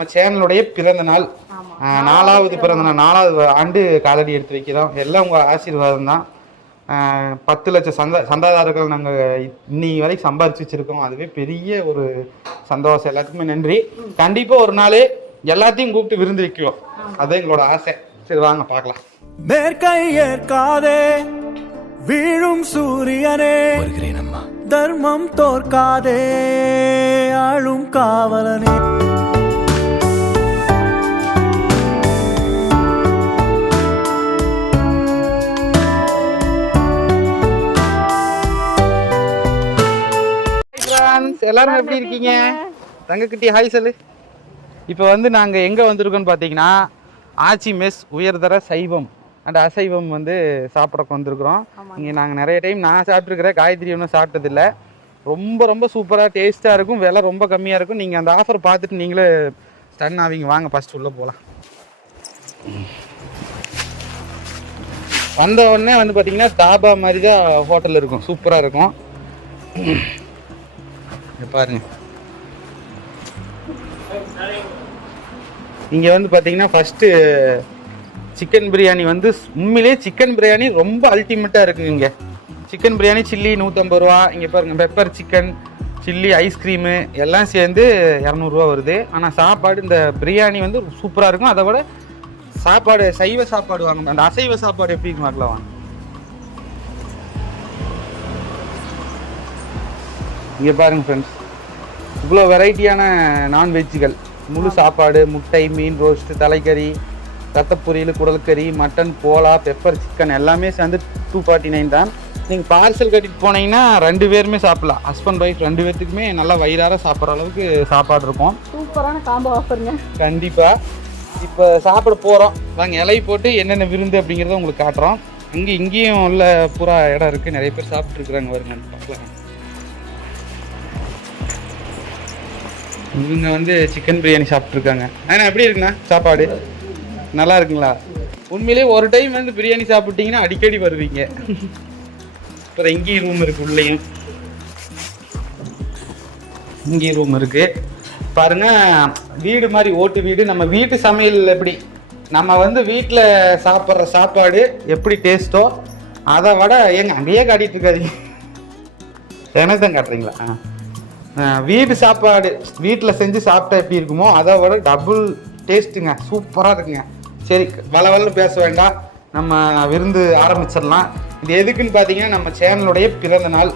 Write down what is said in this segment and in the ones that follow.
நம்ம சேனலுடைய பிறந்த நாள். நாலாவது பிறந்த நாள் நாலாவது ஆண்டு காலடி எடுத்து வைக்கிறோம். எல்லாம் உங்கள் ஆசீர்வாதம் தான். பத்து லட்சம் சந்தா சந்தாதாரர்கள் நாங்கள் இன்னைக்கு வரைக்கும் சம்பாரிச்சு வச்சிருக்கோம். அதுவே பெரிய ஒரு சந்தோஷம். எல்லாத்துக்குமே நன்றி. கண்டிப்பாக ஒரு நாள் எல்லாத்தையும் கூப்பிட்டு விருந்து வைக்குவோம். அதான் எங்களோட ஆசை. சரி வாங்க பார்க்கலாம். மேற்கை ஏற்காதே வீழும் சூரியனே. வருகிறேன் அம்மா. தர்மம் தோற்காதே ஆளும் காவலனே. எல்லாரும் எப்படி இருக்கீங்க? தங்கக்குட்டி ஹாய் சொல்லு. இப்போ வந்து நாங்கள் எங்கே வந்திருக்கோம்னு பார்த்தீங்கன்னா ஆச்சி மெஸ் உயர்தர சைவம். அண்ட் அசைவம் வந்து சாப்பிட்றக்கு வந்திருக்கிறோம். இங்கே நாங்கள் நிறைய டைம் நான் சாப்பிட்ருக்கிறேன் காயத்ரி ஒன்றும் சாப்பிட்டதில்ல. ரொம்ப ரொம்ப சூப்பராக டேஸ்ட்டாக இருக்கும். விலை ரொம்ப கம்மியாக இருக்கும். நீங்கள் அந்த ஆஃபர் பார்த்துட்டு நீங்களே ஸ்டன் ஆவீங்க. வாங்க ஃபஸ்ட் உள்ளே போகலாம் வந்த உடனே வந்து பார்த்தீங்கன்னா தாபா மாதிரி தான் ஹோட்டல் இருக்கும். சூப்பராக இருக்கும். பாருங்க. இங்க வந்து பாத்தீங்கன்னா ஃபர்ஸ்ட் சிக்கன் பிரியாணி வந்து உண்மையிலே சிக்கன் பிரியாணி ரொம்ப அல்டிமேட்டா இருக்குங்க இங்க. சிக்கன் பிரியாணி சில்லி நூற்றம்பது ரூபா இங்க பாருங்க பெப்பர் சிக்கன் சில்லி ஐஸ்கிரீமு எல்லாம் சேர்ந்து இரநூறுவா வருது. ஆனால் சாப்பாடு இந்த பிரியாணி வந்து சூப்பராக இருக்கும். அதை விட சாப்பாடு சைவ சாப்பாடு வாங்க அந்த அசைவ சாப்பாடு எப்படி வாங்கலாம் வாங்க. இங்கே பாருங்க ஃப்ரெண்ட்ஸ் இவ்வளோ வெரைட்டியான நான்வெஜ்ஜுகள் முழு சாப்பாடு முட்டை மீன் ரோஸ்ட் தலைக்கறி ரத்த பொரியல் குடல்கறி மட்டன் போலா பெப்பர் சிக்கன் எல்லாமே சேர்ந்து டூ ஃபார்ட்டி நைன் தான். நீங்கள் பார்சல் கட்டிட்டு போனீங்கன்னா ரெண்டு பேருமே சாப்பிடலாம். ஹஸ்பண்ட் ஒய்ஃப் ரெண்டு பேர்த்துக்குமே நல்லா வயிறார சாப்பிட்ற அளவுக்கு சாப்பாடு இருக்கும். சூப்பரான காம்போ ஆஃபருங்க கண்டிப்பாக இப்போ சாப்பிட போகிறோம் வாங்க இலை போட்டு என்னென்ன விருந்து அப்படிங்கிறத உங்களுக்கு காட்டுறோம். இங்கே இங்கேயும் உள்ள பூரா இடம் இருக்குது நிறைய பேர் சாப்பிட்ருக்குறாங்க வருங்க பார்க்கலாம். இவங்க வந்து சிக்கன் பிரியாணி சாப்பிட்ருக்காங்க ஆனால் எப்படி இருக்குண்ணா சாப்பாடு? நல்லா இருக்குங்களா? உண்மையிலே ஒரு டைம் வந்து பிரியாணி சாப்பிட்டீங்கன்னா அடிக்கடி வருவீங்க. அப்புறம் இங்கேயும் ரூம் இருக்கு உள்ளேயும். இங்கேயும் ரூம் இருக்கு. பாருங்க வீடு மாதிரி ஓட்டு வீடு. நம்ம வீட்டு சமையல் எப்படி? நம்ம வந்து வீட்டில் சாப்பிட்ற சாப்பாடு எப்படி டேஸ்ட்டோ அதை விட ஏங்க அங்கேயே காட்டிட்டு இருக்காதீங்க. எனக்கு தான் காட்டுறீங்களா? ஆ, வீட்டு சாப்பாடு வீட்டில் செஞ்சு சாப்பிட்டா எப்படி இருக்குமோ அதை விட டபுள் டேஸ்ட்டுங்க சூப்பராக இருக்குங்க. சரி வள வளன்னு பேச வேண்டாம். நம்ம விருந்து ஆரம்பிச்சிடலாம். இது எதுக்குன்னு பார்த்தீங்கன்னா நம்ம சேனலுடைய பிறந்த நாள்.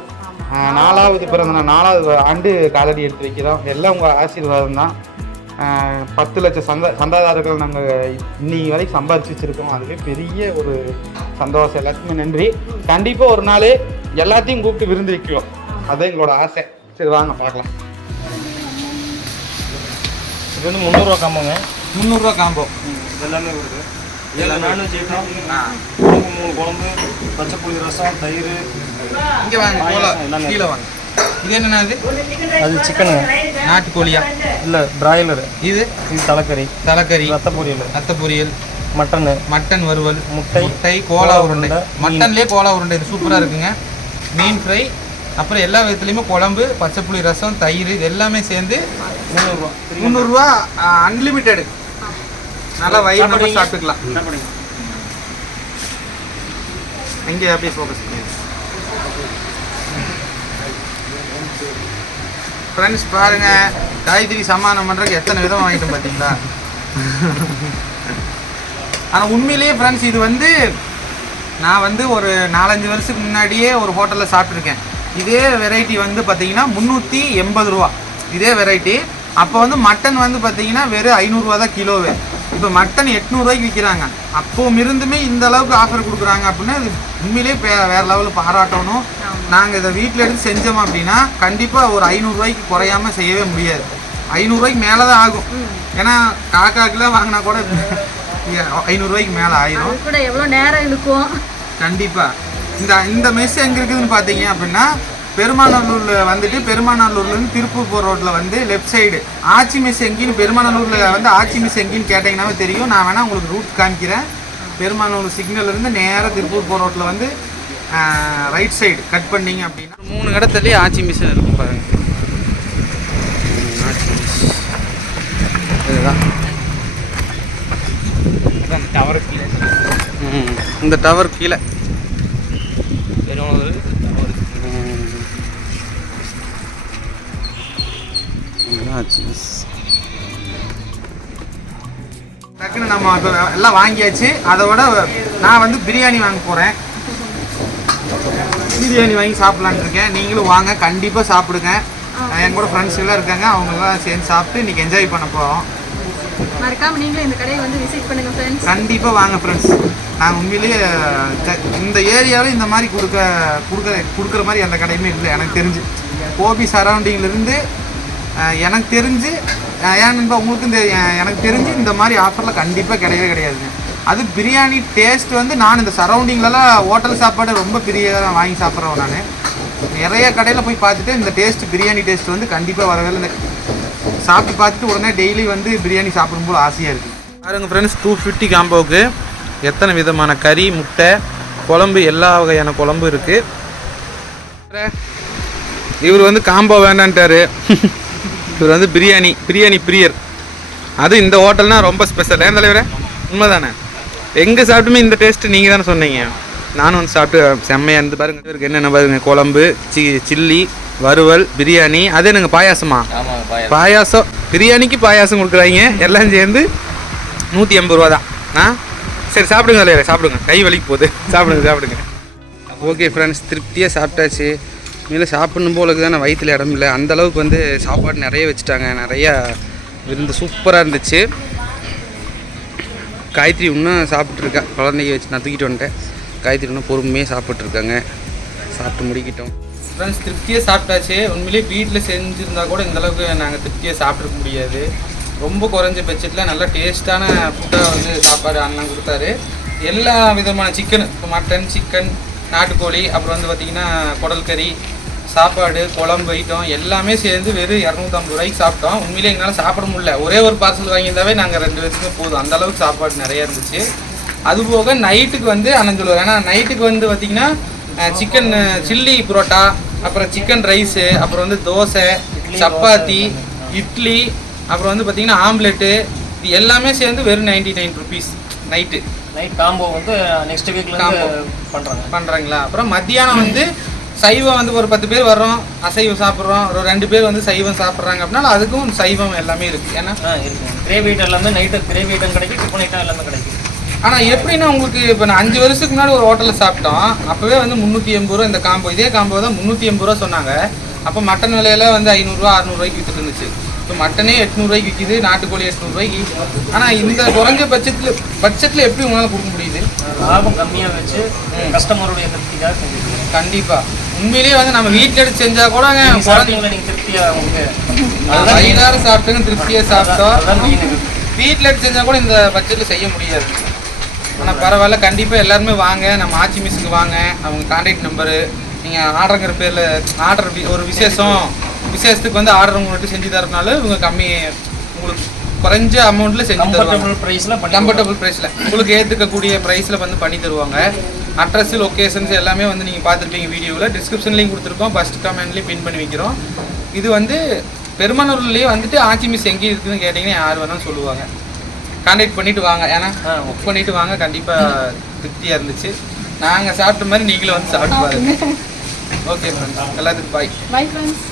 நாலாவது பிறந்த நாள் நாலாவது ஆண்டு காலடி எடுத்து வைக்கிறோம். எல்லாம் உங்கள் ஆசீர்வாதம் தான். பத்து லட்சம் சந்தா சந்தாதாரர்கள் நாங்கள் இன்னைக்கு வரைக்கும் சம்பாரிச்சு வச்சுருக்கோம். அதுவே பெரிய ஒரு சந்தோஷம். எல்லாத்துக்குமே நன்றி. கண்டிப்பாக ஒரு நாள் எல்லாத்தையும் கூப்பிட்டு விருந்து வைக்கிறோம். அதுதான் எங்களோட ஆசை. சரி வாங்க பார்க்கலாம். இது வந்து முந்நூறுரூவா காம்போங்க. முந்நூறுரூவா காம்போ. எல்லாமே வருது. இதில் நான்வெஜ் ஐட்டம் குழம்பு மூணு குழம்பு பச்சை புளி ரசம் தயிர். இங்கே வாங்க எல்லாமே கீழே வாங்க. இது என்னண்ணா இது? அது சிக்கனுங்க. நாட்டுக்கோழியா? இல்லை பிராய்லரு இது? இது தலைக்கறி. தலைக்கறி. ரத்த பொரியல் ரத்த பொரியல் மட்டனு. மட்டன் வறுவல். முட்டை. முட்டை கோலா உருண்டை. உருண்டை, மட்டன்லேயே கோலா உருண்டை. இது சூப்பராக இருக்குங்க. மீன் ஃப்ரை அப்புறம் எல்லா விதத்துலையுமே குழம்பு பச்சை புளி ரசம் தயிர் இது எல்லாமே சேர்ந்து முந்நூறுரூவா முந்நூறுரூவா அன்லிமிட்டெடு நல்லா வயிறு நம்ம சாப்பிட்டுக்கலாம். இங்கே அப்படியே ஃபோக்கஸ் பண்ணி ஃப்ரெண்ட்ஸ் பாருங்க. காய்கறி சமாதானம் பண்ணுறதுக்கு எத்தனை விதம் வாங்கிட்டோம் பார்த்தீங்களா ஆனால் உண்மையிலேயே ஃப்ரெண்ட்ஸ் இது வந்து நான் வந்து ஒரு நாலஞ்சு வருஷத்துக்கு முன்னாடியே ஒரு ஹோட்டலில் சாப்பிட்ருக்கேன் இதே வெரைட்டி வந்து பார்த்தீங்கன்னா முந்நூற்றி எண்பது ரூபா. இதே வெரைட்டி அப்போ வந்து மட்டன் வந்து பார்த்தீங்கன்னா வெறும் ஐநூறுரூவா தான் கிலோவே இப்போ மட்டன் எட்நூறுவாய்க்கு விற்கிறாங்க அப்போவும் இருந்துமே இந்த அளவுக்கு ஆஃபர் கொடுக்குறாங்க அப்படின்னா இது உண்மையிலேயே வே- வேற லெவலில் பாராட்டணும். நாங்கள் இதை வீட்டில் எடுத்து செஞ்சோம் அப்படின்னா கண்டிப்பாக ஒரு ஐநூறுரூவாய்க்கு குறையாம செய்யவே முடியாது. ஐநூறுரூவாய்க்கு மேலே தான் ஆகும். ஏன்னா காக்காக்கெல்லாம் வாங்கினா கூட ஐநூறுரூவாய்க்கு மேலே ஆயிரும். கூட எவ்வளோ நேரம் இழுக்கும்? கண்டிப்பா. இந்த இந்த மெஸ் எங்க இருக்குதுன்னு பாத்தீங்க அப்படின்னா பெருமாநல்லூர்ல வந்துட்டு பெருமாநல்லூர்ல இருந்து திருப்பூர் போற ரோட்ல வந்து லெஃப்ட் சைடு ஆச்சி மெஸ் எங்கேன்னு பெருமாநல்லூர்ல வந்து ஆச்சி மெஸ் எங்கேன்னு கேட்டீங்கன்னாவே தெரியும். நான் வேணா உங்களுக்கு ரூட் காமிக்கிறேன். பெருமாநல்லூர் சிக்னல் இருந்து நேரா திருப்பூர் போற ரோட்ல வந்து ரைட் சைடு கட் பண்ணீங்க அப்படின்னா. மூணு இடத்துலயே ஆச்சி மிஷின் இருக்கும் பாருங்க. ஆச்சி மிஸ் இதுதான். டவர் கீழே. ம், இந்த டவர் கீழே. வெறும் டக்குன்னு நம்ம இப்போ எல்லாம் வாங்கியாச்சு. அதை விட நான் வந்து பிரியாணி வாங்க போகிறேன் பிரியாணி வாங்கி சாப்பிட்லான்னு இருக்கேன். நீங்களும் வாங்க. கண்டிப்பாக சாப்பிடுங்க. என் கூட ஃப்ரெண்ட்ஸ் எல்லாம் இருக்காங்க. அவங்கெல்லாம் சேர்ந்து சாப்பிட்டு இன்னைக்கு என்ஜாய் பண்ண போகிறோம் மறக்காம நீங்களும் இந்த கடையை வந்து விசிட் பண்ணுங்க ஃப்ரெண்ட்ஸ் கண்டிப்பாக வாங்க ஃப்ரெண்ட்ஸ் நான் உண்மையிலேயே த- இந்த ஏரியாவில் இந்த மாதிரி கொடுக்க கொடுக்குற கொடுக்குற மாதிரி எந்த கடையுமே இல்லை. எனக்கு தெரிஞ்சு. கோபி சரௌண்டிங்லேருந்து எனக்கு தெரிஞ்சு ஏன் நண்பா உங்களுக்கும் தெ- எனக்கு தெரிஞ்சு இந்த மாதிரி ஆஃபரில் கண்டிப்பாக கிடையவே கிடையாதுங்க. அது பிரியாணி டேஸ்ட் வந்து நான் இந்த சரௌண்டிங்லலாம் ஹோட்டல் சாப்பாடு ரொம்ப பிரிய வாங்கி சாப்பிட்றவன் நான். நிறைய கடையில் போய் பார்த்துட்டு இந்த டேஸ்ட் பிரியாணி டேஸ்ட் வந்து கண்டிப்பாக வரவே இல்லை சாப்பிட்டு பார்த்துட்டு உடனே டெய்லி வந்து பிரியாணி சாப்பிடும்போது ஆசையாக இருக்குது பாருங்கள் ஃப்ரெண்ட்ஸ் டூ ஃபிஃப்டி காம்போவுக்கு எத்தனை விதமான கறி முட்டை குழம்பு எல்லா வகையான குழம்பு இருக்குது இவர் வந்து காம்போ வேண்டான்ட்டாரு. இவர் வந்து பிரியாணி பிரியாணி பிரியர். அது இந்த ஹோட்டல்னா ரொம்ப ஸ்பெஷல் ஏன் தலைவரே? உண்மைதானே? எங்கே சாப்பிட்டுமே இந்த டேஸ்ட் நீங்கள் தானே சொன்னீங்க. நானும் வந்து சாப்பிட்டு செம்மையாக இருந்து பாருங்க. இவருக்கு என்னென்ன பாருங்க? குழம்பு சி சில்லி வறுவல் பிரியாணி. அது என்னங்க பாயாசமா? பாயாசம். பிரியாணிக்கு பாயாசம் கொடுக்குறாங்க. எல்லாம் சேர்ந்து நூற்றி எண்பது ரூபா தான். ஆ? சரி சாப்பிடுங்க தலைவரே சாப்பிடுங்க. கை வலிக்கு போகுது. சாப்பிடுங்க சாப்பிடுங்க. ஓகே ஃப்ரெண்ட்ஸ் திருப்தியாக சாப்பிட்டாச்சு. மேலே சாப்பிடணும் போலக்கு தானே வயிற்றுல இடம் இல்லை. அந்த அளவுக்கு வந்து சாப்பாடு நிறைய வச்சுட்டாங்க. நிறையா விருந்து சூப்பராக இருந்துச்சு. காயத்ரி இன்னும் சாப்பிட்ருக்கா குழந்தைய வச்சு நான் தூக்கிட்டு வந்துட்டேன். காயத்ரி இன்னும் பொறுமையாக சாப்பிட்ருக்காங்க சாப்பிட்டு முடிக்கிட்டோம். ஃப்ரெண்ட்ஸ் திருப்தியாக சாப்பிட்டாச்சு. உண்மையிலேயே வீட்டில் செஞ்சுருந்தா கூட இந்த அளவுக்கு நாங்கள் திருப்தியாக சாப்பிட்ருக்க முடியாது. ரொம்ப குறைஞ்ச பட்ஜெட்டில் நல்லா டேஸ்ட்டான ஃபுட்டாக வந்து சாப்பாடு அண்ணன் கொடுத்தாரு. எல்லா விதமான சிக்கன் இப்போ மட்டன் சிக்கன் நாட்டுக்கோழி அப்புறம் வந்து பார்த்திங்கன்னா குடல் கறி சாப்பாடு குழம்பு ஐட்டம் எல்லாமே சேர்ந்து வெறும் இரநூத்தம்பது ரூபாய்க்கு சாப்பிட்டோம். உண்மையிலே எங்களால் சாப்பிட முடியல. ஒரே ஒரு பார்சல் வாங்கியிருந்தாவே நாங்கள் ரெண்டு பேருக்குமே போதும். அந்த அளவுக்கு சாப்பாடு நிறைய இருந்துச்சு. அதுபோக நைட்டுக்கு வந்து அண்ணன் சொல்லுவார் ஏன்னா நைட்டுக்கு வந்து பார்த்திங்கன்னா சிக்கன் சில்லி புரோட்டா அப்புறம் சிக்கன் ரைஸு அப்புறம் வந்து தோசை சப்பாத்தி இட்லி அப்புறம் வந்து பார்த்திங்கன்னா ஆம்லெட்டு இது எல்லாமே சேர்ந்து வெறும் ninety nine rupees night night combo வந்து நெக்ஸ்ட் வீக்ல. இருந்து பண்றாங்க. பண்ணுறாங்களா அப்புறம் மத்தியானம் வந்து சைவம் வந்து ஒரு பத்து பேர் வர்றோம் அசைவம் சாப்பிட்றோம். ஒரு ரெண்டு பேர் வந்து சைவம் சாப்பிட்றாங்க அப்படின்னா அதுக்கும் சைவம் எல்லாமே இருக்குது ஏன்னா ஆ இருக்குங்க கிரேவி ஐட்டம் எல்லாமே நைட்டு கிரேவி ஐட்டம் கிடைக்கும் டிஃபன் ஐட்டம் எல்லாமே கிடைக்கும். ஆனால் எப்படின்னா உங்களுக்கு இப்போ நான் அஞ்சு வருஷத்துக்கு முன்னாடி ஒரு ஹோட்டலில் சாப்பிட்டோம். அப்போவே வந்து முந்நூற்றி எண்பது ரூபா இந்த காம்போ இதே காம்போ தான் முந்நூற்றி எண்பது ரூபா சொன்னாங்க. அப்போ மட்டன் விலையில வந்து ஐநூறுரூவா அறநூறுவாய்க்கு வித்துட்டு இருந்துச்சு. இப்போ மட்டனே எட்நூறுவாய்க்கு விற்கிது நாட்டுக்கோழி எட்நூறுவாய்க்கு ஆனால் இந்த குறைஞ்ச பட்சத்தில் பட்ஜெட்டில் எப்படி உங்களால் கொடுக்க முடியுது? லாபம் கம்மியா வச்சு கஸ்டமருடைய திருப்திக்காக கண்டிப்பாக உண்மையிலேயே வந்து நம்ம வீட்டில் எடுத்து செஞ்சால் கூட குழந்தை சாப்பிட்டீங்களா? நீங்க திருப்தியா உங்களுக்கு அதுதான் main. வயிறார சாப்பிட்டுங்க திருப்தியாக சாப்பிட்டோம். வீட்டில் எடுத்து செஞ்சால் கூட இந்த பட்ஜெட்டில் செய்ய முடியாது. ஆனால் பரவாயில்ல கண்டிப்பாக எல்லாருமே வாங்க. நம்ம ஆச்சி மிஸ்ஸுக்கு வாங்க. அவங்க கான்டாக்ட் நம்பரு நீங்கள் ஆர்டருங்கிற பேரில் ஆர்டர் ஒரு விசேஷம் விசேஷத்துக்கு வந்து ஆர்டர் உங்களுக்கு செஞ்சு தரதுனால இவங்க கம்மி உங்களுக்கு குறைஞ்ச அமௌண்ட்டில் செஞ்சு தருவாங்க. கம்ஃபர்டபுள் ப்ரைஸ்ல கம்ஃபர்டபுள் ப்ரைஸில் உங்களுக்கு ஏற்றுக்கக்கூடிய ப்ரைஸில் வந்து பண்ணி தருவாங்க. அட்ரஸ் லொக்கேஷன்ஸ் எல்லாமே வந்து நீங்கள் பார்த்துருப்பீங்க வீடியோவில். டிஸ்கிரிப்ஷன்லேயும் கொடுத்துருக்கோம். ஃபஸ்ட் கமெண்ட்லேயும் பின் பண்ணி வைக்கிறோம். இது வந்து பெருமனூர்லேயே வந்துட்டு ஆச்சி மிஸ் எங்கே இருக்குதுன்னு கேட்டிங்கன்னா யார் வேணாலும் சொல்லுவாங்க. கான்டாக்ட் பண்ணிட்டு வாங்க. ஏன்னா புக் பண்ணிட்டு வாங்க. கண்டிப்பாக திருப்தியாக இருந்துச்சு. நாங்கள் சாப்பிட்ட மாதிரி நீங்களும் வந்து சாப்பிட்டு பாருங்க. ஓகே ஃப்ரெண்ட்ஸ் எல்லாத்துக்கும் பாய் பை ஃப்ரெண்ட்ஸ்